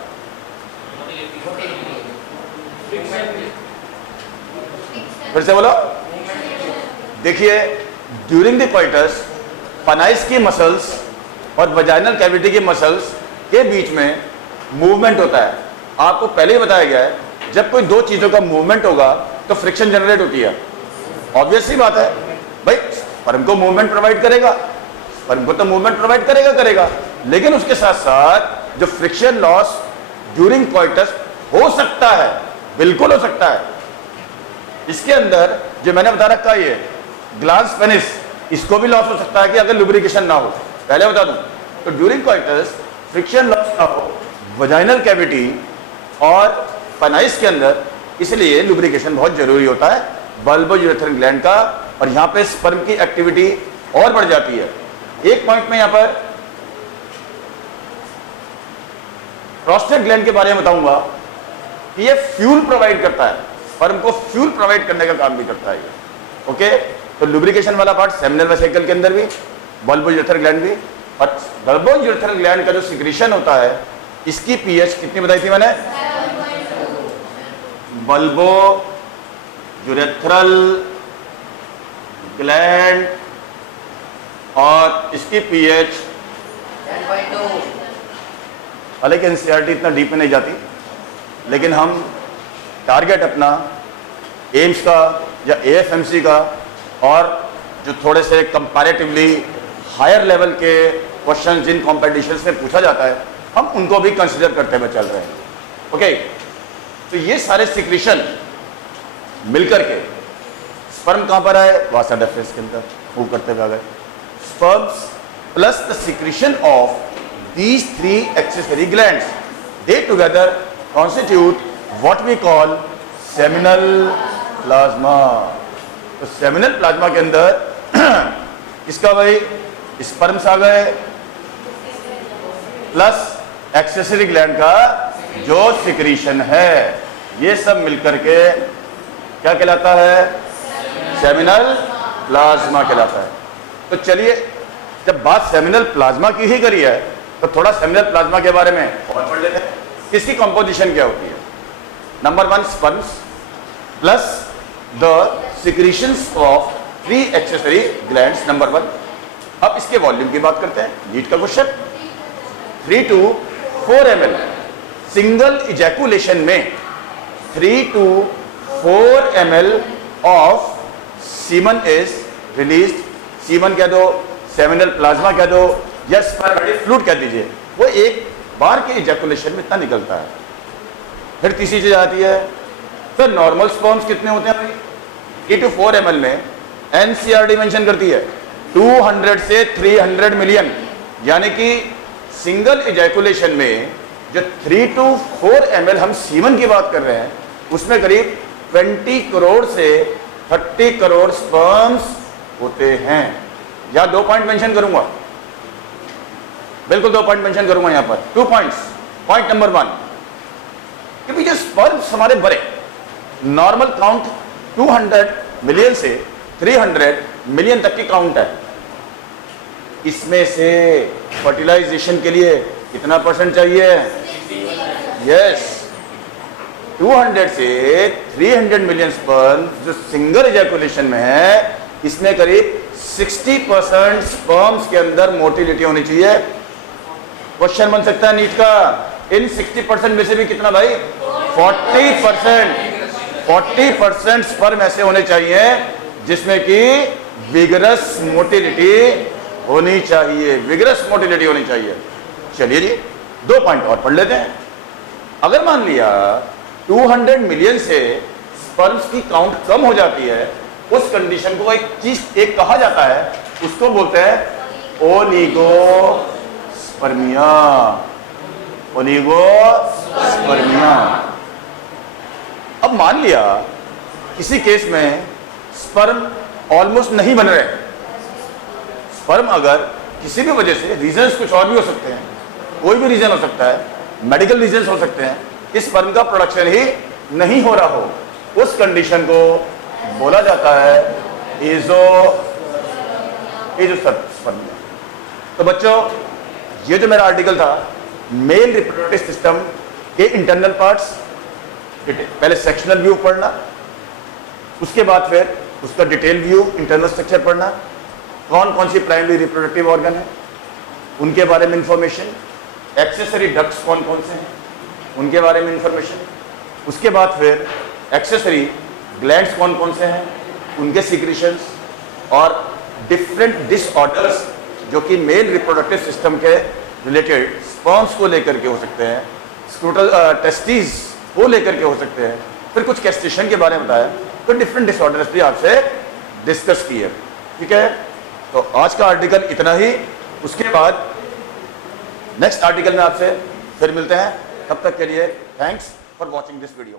फिर से बोलो। देखिए, ड्यूरिंग द कोइटस पनाइस की मसल्स और वजाइनल कैविटी की मसल्स के बीच में मूवमेंट होता है। आपको पहले ही बताया गया है, जब कोई दो चीजों का मूवमेंट होगा तो फ्रिक्शन जनरेट होती है। ऑब्वियस सी बात है भाई, स्पर्म को मूवमेंट प्रोवाइड करेगा, स्पर्म को तो मूवमेंट प्रोवाइड करेगा, लेकिन उसके साथ साथ जो फ्रिक्शन लॉस ड्यूरिंग कोइटस हो सकता है, बिल्कुल हो सकता है। इसके अंदर जो मैंने बता रखा है ये ग्लांस पेनिस, इसको भी लॉस हो सकता है कि अगर लुब्रिकेशन ना हो। पहले बता दूं तो ड्यूरिंग कोइटस फ्रिक्शन लॉस ना हो वजाइनल कैविटी और पेनाइस के अंदर, इसलिए लुब्रिकेशन बहुत जरूरी होता है बल्बो यूरेथ्रल ग्लैंड का, और यहां पे स्पर्म की एक्टिविटी और बढ़ जाती है। एक पॉइंट में यहां पर प्रोस्टेट ग्लैंड के बारे में बताऊंगा कि ये फ्यूल प्रोवाइड करता है, स्पर्म को फ्यूल प्रोवाइड करने का काम भी करता है ये। ओके, तो लुब्रिकेशन वाला पार्ट सेमिनल वेसिकल के अंदर भी, बल्बो यूरेथ्रल ग्लैंड भी। और बल्बो यूरेथ्रल ग्लैंड का जो सिक्रीशन होता है, इसकी पीएच कितनी बताई थी मैंने? बल्बो यूरेथ्रल ग्लैंड, और इसकी पीएच, हालांकि एनसीईआरटी इतना डीप में नहीं जाती, लेकिन हम टारगेट अपना एम्स का या AFMC का और जो थोड़े से कंपैरेटिवली हायर लेवल के क्वेश्चन जिन कॉम्पिटिशन्स में पूछा जाता है, हम उनको भी कंसिडर करते हुए चल रहे हैं। ओके, तो ये सारे सिक्रीशन मिलकर के स्पर्म कहां पर आए, वासा डेफरेंस के अंदर मूव करते हुए आ गए। Sperms plus the secretion of these 3 accessory glands, they together constitute what we call seminal plasma. तो सेमिनल प्लाज्मा के अंदर इसका भाई स्पर्म्स आ गए प्लस एक्सेसरी ग्लैंड का जो सिक्रीशन है, ये सब मिलकर के क्या कहलाता है, सेमिनल प्लाज्मा कहलाता है। तो चलिए, जब बात सेमिनल प्लाज्मा की ही करी है तो थोड़ा सेमिनल प्लाज्मा के बारे में और पढ़ लेते हैं। इसकी कंपोजिशन क्या होती है? Number 1 sperms plus the secretions of 3 accessory glands, number 1। अब इसके वॉल्यूम की बात करते हैं, नीट का question. 3 to 4 ml single ejaculation में 3 to 4 ml of semen is released. Semen कह दो, सेमिनल प्लाज्मा कह दो, या स्पर्मेटिक फ्लूइड कह दीजिए, वो एक बार के इजैकुलेशन में इतना निकलता है। फिर तीसरी चीज आती है, फिर नॉर्मल स्पर्म्स कितने होते हैं भाई? 3 to 4 ml में NCERT मेंशन करती है 200 से 300 मिलियन, यानी कि सिंगल इजैकुलेशन में जो 3 to 4 ml हम सीमन की बात कर रहे हैं, उसमें करीब 20 करोड़ से 30 करोड़ स्पर्म्स होते हैं। या 2 पॉइंट मेंशन करूंगा, बिल्कुल 2 पॉइंट मेंशन करूंगा यहां पर, 2 पॉइंट्स। पॉइंट नंबर 1, क्योंकि जो स्पर्म्स हमारे बड़े नॉर्मल काउंट 200 मिलियन से 300 मिलियन तक की काउंट है। इसमें से फर्टिलाइजेशन के लिए कितना % चाहिए? यस, 200 से 300 मिलियन स्पर्म जो सिंगल इजैकुलेशन में है, इसमें करीब 60% स्पर्म्स के अंदर मोटिलिटी होनी चाहिए। क्वेश्चन बन सकता है नीट का, इन 60% में से भी कितना भाई? 40% स्पर्म ऐसे होने चाहिए जिसमें कि विगरस मोटिलिटी होनी चाहिए, विगरस मोटिलिटी होनी चाहिए। चलिए जी, 2 पॉइंट और पढ़ लेते हैं। अगर मान लिया 200 मिलियन से स्पर्म्स की काउंट कम हो जाती है, उस कंडीशन को एक कहा जाता है, उसको बोलते हैं ओलिगोस्पर्मिया। ओलिगोस्पर्मिया। अब मान लिया किसी केस में स्पर्म ऑलमोस्ट नहीं बन रहे, स्पर्म अगर किसी भी वजह से, रीजंस कुछ और भी हो सकते हैं, कोई भी रीजन हो सकता है, मेडिकल रीजंस हो सकते हैं, इस स्पर्म का प्रोडक्शन ही नहीं हो रहा हो, उस कंडीशन को बोला जाता है एजोस्पर्मिया। तो बच्चों, ये जो मेरा आर्टिकल था, मेल रिप्रोडक्टिव सिस्टम के इंटरनल पार्ट्स, पहले सेक्शनल व्यू पढ़ना, उसके बाद फिर उसका डिटेल व्यू, इंटरनल स्ट्रक्चर पढ़ना, कौन कौन सी प्राइमरी रिप्रोडक्टिव ऑर्गन है उनके बारे में इंफॉर्मेशन, एक्सेसरी डक्ट्स कौन कौन से हैं उनके बारे में इंफॉर्मेशन, उसके बाद फिर एक्सेसरी ग्लैंड्स कौन कौन से हैं उनके सिक्रीशंस, और डिफरेंट डिसऑर्डर्स जो कि मेल रिप्रोडक्टिव सिस्टम के रिलेटेड स्पर्म्स को लेकर के हो सकते हैं, स्क्रूटल टेस्टिस को लेकर के हो सकते हैं, फिर कुछ कैस्ट्रेशन के बारे में बताया, तो डिफरेंट डिसऑर्डर्स भी आपसे डिस्कस किए। ठीक है, तो आज का आर्टिकल इतना ही। उसके बाद नेक्स्ट आर्टिकल में आपसे फिर मिलते हैं, तब तक के लिए thanks for watching this video.